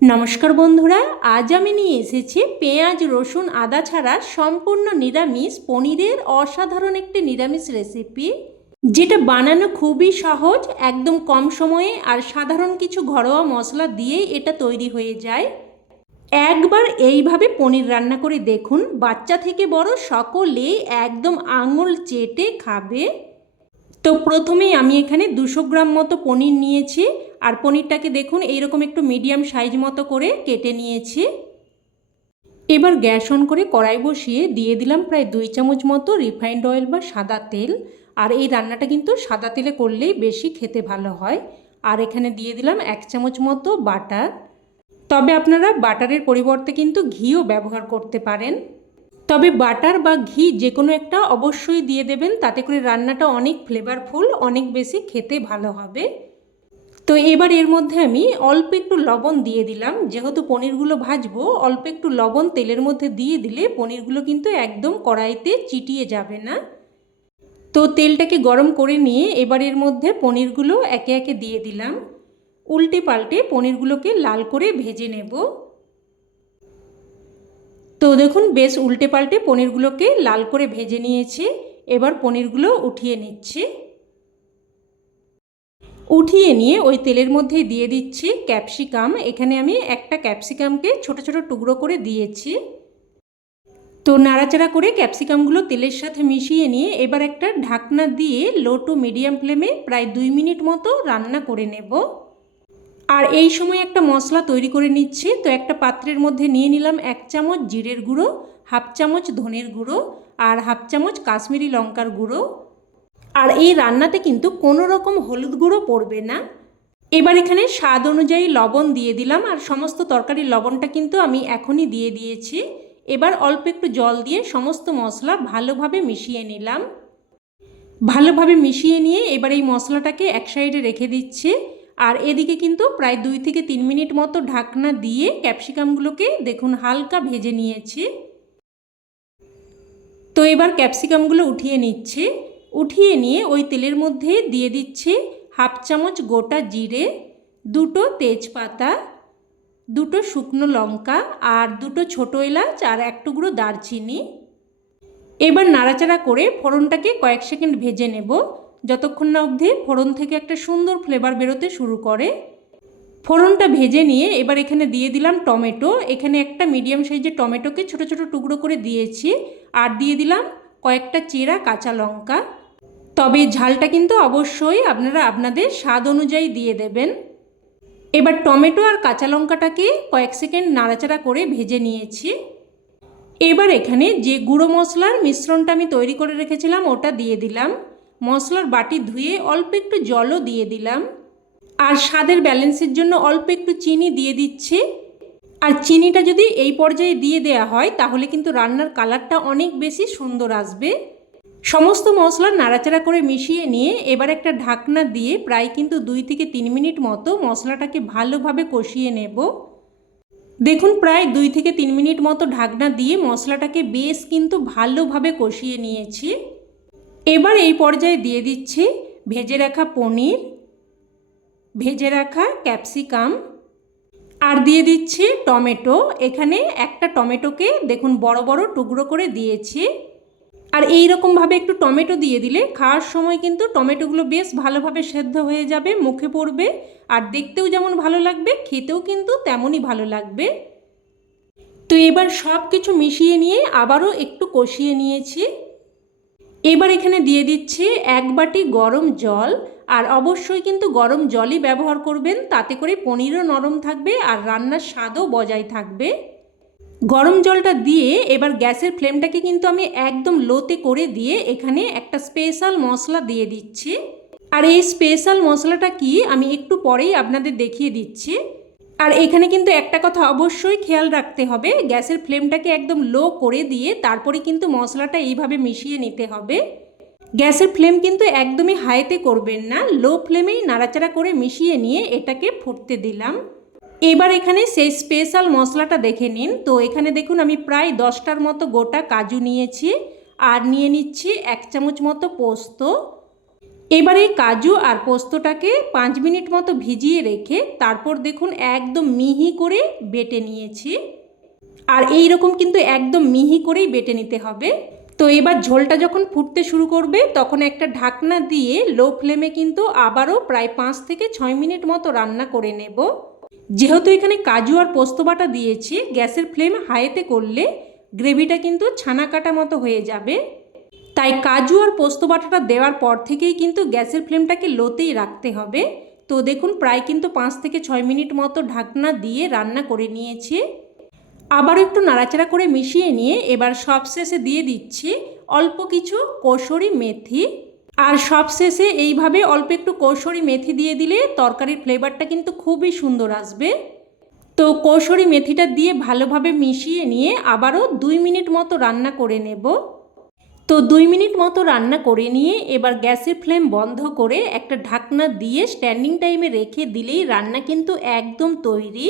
নমস্কার বন্ধুরা, আজ আমি নিয়ে এসেছি পেঁয়াজ, রসুন, আদা ছাড়া সম্পূর্ণ নিরামিষ পনিরের অসাধারণ একটি নিরামিষ রেসিপি যেটা বানানো খুবই সহজ, একদম কম সময়ে আর সাধারণ কিছু ঘরোয়া মশলা দিয়েই এটা তৈরি হয়ে যায়। একবার এইভাবে পনির রান্না করে দেখুন, বাচ্চা থেকে বড় সকলেই একদম আঙুল চেটে খাবে। তো প্রথমেই আমি এখানে দুশো গ্রাম মতো পনির নিয়েছি আর পনিরটাকে দেখুন, এইরকম একটু মিডিয়াম সাইজ মতো করে কেটে নিয়েছি। এবার গ্যাস অন করে কড়াই বসিয়ে দিয়ে দিলাম প্রায় দুই চামচ মতো রিফাইন্ড অয়েল বা সাদা তেল। আর এই রান্নাটা কিন্তু সাদা তেলে করলেই বেশি খেতে ভালো হয়। আর এখানে দিয়ে দিলাম এক চামচ মতো বাটার। তবে আপনারা বাটারের পরিবর্তে কিন্তু ঘিও ব্যবহার করতে পারেন। তবে বাটার বা ঘি যে কোনো একটা অবশ্যই দিয়ে দেবেন, তাতে করে রান্নাটা অনেক ফ্লেভারফুল অনেক বেশি খেতে ভালো হবে। তো এবার এর মধ্যে আমি অল্প একটু লবণ দিয়ে দিলাম। যেহেতু পনিরগুলো ভাজবো, অল্প একটু লবণ তেলের মধ্যে দিয়ে দিলে পনিরগুলো কিন্তু একদম কড়াইতে চিটিয়ে যাবে না। তো তেলটাকে গরম করে নিয়ে এবার এর মধ্যে পনিরগুলো একে একে দিয়ে দিলাম। উল্টে পাল্টে পনিরগুলোকে লাল করে ভেজে নেব। তো দেখুন, বেশ উল্টে পাল্টে পনিরগুলোকে লাল করে ভেজে নিয়েছে। এবার পনিরগুলো উঠিয়ে নিচ্ছি। উঠিয়ে নিয়ে ওই তেলের মধ্যে দিয়ে দিচ্ছি ক্যাপসিকাম। এখানে আমি একটা ক্যাপসিকামকে ছোট ছোট টুকরো করে দিয়েছি। তো নাড়াচাড়া করে ক্যাপসিকামগুলো তেলের সাথে মিশিয়ে নিয়ে এবার একটা ঢাকনা দিয়ে লো টু মিডিয়াম ফ্লেমে প্রায় দুই মিনিট মতো রান্না করে নেব। আর এই সময় একটা মশলা তৈরি করে নিচ্ছি। তো একটা পাত্রের মধ্যে নিয়ে নিলাম এক চামচ জিরের গুঁড়ো, হাফ চামচ ধনের গুঁড়ো আর হাফ চামচ কাশ্মীরি লঙ্কার গুঁড়ো। আর এই রান্নাতে কিন্তু কোনো রকম হলুদ গুঁড়ো পড়বে না। এবার এখানে স্বাদ অনুযায়ী লবণ দিয়ে দিলাম আর সমস্ত তরকারির লবণটা কিন্তু আমি এখনই দিয়ে দিয়েছি। এবার অল্প একটু জল দিয়ে সমস্ত মশলা ভালোভাবে মিশিয়ে নিলাম। ভালোভাবে মিশিয়ে নিয়ে এবার এই মশলাটাকে এক সাইডে রেখে দিচ্ছি। আর এদিকে কিন্তু প্রায় দুই থেকে তিন মিনিট মতো ঢাকনা দিয়ে ক্যাপসিকামগুলোকে দেখুন হালকা ভেজে নিয়েছি। তো এবার ক্যাপসিকামগুলো উঠিয়ে নিচ্ছে। উঠিয়ে নিয়ে ওই তেলের মধ্যে দিয়ে দিচ্ছি হাফ চামচ গোটা জিরে, দুটো তেজপাতা, দুটো শুকনো লঙ্কা আর দুটো ছোটো এলাচ আর এক টুকরো দারচিনি। এবার নাড়াচাড়া করে ফোড়নটাকে কয়েক সেকেন্ড ভেজে নেব। যতক্ষণ না অবধি ফোড়ন থেকে একটা সুন্দর ফ্লেভার বেরোতে শুরু করে। ফোড়নটা ভেজে নিয়ে এবার এখানে দিয়ে দিলাম টমেটো। এখানে একটা মিডিয়াম সাইজের টমেটোকে ছোট ছোট টুকরো করে দিয়েছি। আর দিয়ে দিলাম কয়েকটা চেরা কাঁচা লঙ্কা। তবে ঝালটা কিন্তু অবশ্যই আপনারা আপনাদের স্বাদ অনুযায়ী দিয়ে দেবেন। এবার টমেটো আর কাঁচা লঙ্কাটাকে কয়েক সেকেন্ড নাড়াচাড়া করে ভেজে নিয়েছি। এবার এখানে যে গুঁড়ো মশলার মিশ্রণটা আমি তৈরি করে রেখেছিলাম, ওটা দিয়ে দিলাম। মশলার বাটি ধুয়ে অল্প একটু জলও দিয়ে দিলাম। আর স্বাদের ব্যালেন্সের জন্য অল্প একটু চিনি দিয়ে দিচ্ছি। আর চিনিটা যদি এই পর্যায়ে দিয়ে দেয়া হয়, তাহলে কিন্তু রান্নার কালারটা অনেক বেশি সুন্দর আসবে। সমস্ত মশলা নাড়াচাড়া করে মিশিয়ে নিয়ে এবার একটা ঢাকনা দিয়ে প্রায় কিন্তু দুই থেকে তিন মিনিট মতো মশলাটাকে ভালোভাবে কষিয়ে নেব। দেখুন, প্রায় দুই থেকে তিন মিনিট মতো ঢাকনা দিয়ে মশলাটাকে বেশ কিন্তু ভালোভাবে কষিয়ে নিয়েছি। এবার এই পর্যায়ে দিয়ে দিচ্ছি ভেজে রাখা পনির, ভেজে রাখা ক্যাপসিকাম, আর দিয়ে দিচ্ছি টমেটো। এখানে একটা টমেটোকে দেখুন বড় বড় টুকরো করে দিয়েছি। আর এই রকমভাবে একটু টমেটো দিয়ে দিলে খাওয়ার সময় কিন্তু টমেটোগুলো বেশ ভালোভাবে সেদ্ধ হয়ে যাবে, মুখে পড়বে। আর দেখতেও যেমন ভালো লাগবে, খেতেও কিন্তু তেমনই ভালো লাগবে। তো এবার সব কিছু মিশিয়ে নিয়ে আবারও একটু কষিয়ে নিয়েছি। এবার এখানে দিয়ে দিচ্ছি এক বাটি গরম জল। আর অবশ্যই কিন্তু গরম জলই ব্যবহার করবেন, তাতে করে পনিরও নরম থাকবে আর রান্নার স্বাদও বজায় থাকবে। গরম জলটা দিয়ে এবার গ্যাসের ফ্লেমটাকে কিন্তু আমি একদম লোতে করে দিয়ে এখানে একটা স্পেশাল মশলা দিয়ে দিচ্ছি। আর এই স্পেশাল মশলাটা কি আমি একটু পরেই আপনাদের দেখিয়ে দিচ্ছি। আর এখানে কিন্তু একটা কথা অবশ্যই খেয়াল রাখতে হবে, গ্যাসের ফ্লেমটাকে একদম লো করে দিয়ে তারপরে কিন্তু মশলাটা এইভাবে মিশিয়ে নিতে হবে। গ্যাসের ফ্লেম কিন্তু একদমই হাইতে করবেন না, লো ফ্লেমেই নাড়াচাড়া করে মিশিয়ে নিয়ে এটাকে ফুটতে দিলাম। এবার এখানে সেই স্পেশাল মশলাটা দেখে নিন। তো এখানে দেখুন, আমি প্রায় দশটার মতো গোটা কাজু নিয়েছি আর নিয়ে নিচ্ছি এক চামচ মতো পোস্ত। এবার এই কাজু আর পোস্তটাকে পাঁচ মিনিট মতো ভিজিয়ে রেখে তারপর দেখুন, একদম মিহি করে বেটে নিয়েছি। আর এই রকম কিন্তু একদম মিহি করেই বেটে নিতে হবে। তো এবার ঝোলটা যখন ফুটতে শুরু করবে, তখন একটা ঢাকনা দিয়ে লো ফ্লেমে কিন্তু আবারও প্রায় পাঁচ থেকে ছয় মিনিট মতো রান্না করে নেব। যেহেতু এখানে কাজু আর পোস্ত বাটা দিয়েছি, গ্যাসের ফ্লেম হাইতে করলে গ্রেভিটা কিন্তু ছানা কাটা মতো হয়ে যাবে। তাই কাজু আর পোস্ত বাটাটা দেওয়ার পর থেকেই কিন্তু গ্যাসের ফ্লেমটাকে লোতেই রাখতে হবে। তো দেখুন, প্রায় কিন্তু পাঁচ থেকে ছয় মিনিট মতো ঢাকনা দিয়ে রান্না করে নিয়েছি। আবারও একটু নাড়াচাড়া করে মিশিয়ে নিয়ে এবার সবশেষে দিয়ে দিচ্ছি অল্প কিছু কসুরি মেথি। আর সবশেষে এইভাবে অল্প একটু কসুরি মেথি দিয়ে দিলে তরকারির ফ্লেভারটা কিন্তু খুবই সুন্দর আসবে। তো কসুরি মেথিটা দিয়ে ভালোভাবে মিশিয়ে নিয়ে আবারও দুই মিনিট মতো রান্না করে নেব। তো দুই মিনিট মতো রান্না করে নিয়ে এবার গ্যাসের ফ্লেম বন্ধ করে একটা ঢাকনা দিয়ে স্ট্যান্ডিং টাইমে রেখে দিলেই রান্না কিন্তু একদম তৈরি।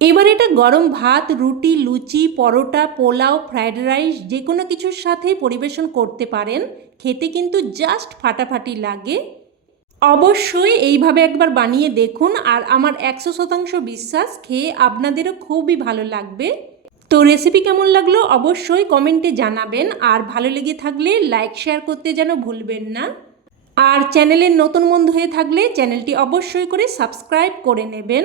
এবার এটা গরম ভাত, রুটি, লুচি, পরোটা, পোলাও, ফ্রায়েড রাইস যে কোনো কিছুর সাথেই পরিবেশন করতে পারেন। খেতে কিন্তু জাস্ট ফাটাফাটি লাগে। অবশ্যই এইভাবে একবার বানিয়ে দেখুন আর আমার একশো শতাংশ বিশ্বাস খেয়ে আপনাদেরও খুবই ভালো লাগবে। তো রেসিপি কেমন লাগল অবশ্যই কমেন্টে জানাবেন আর ভালো লেগে থাকলে লাইক শেয়ার করতে যেন ভুলবেন না। আর চ্যানেলের নতুন বন্ধু হয়ে থাকলে চ্যানেলটি অবশ্যই করে সাবস্ক্রাইব করে নেবেন।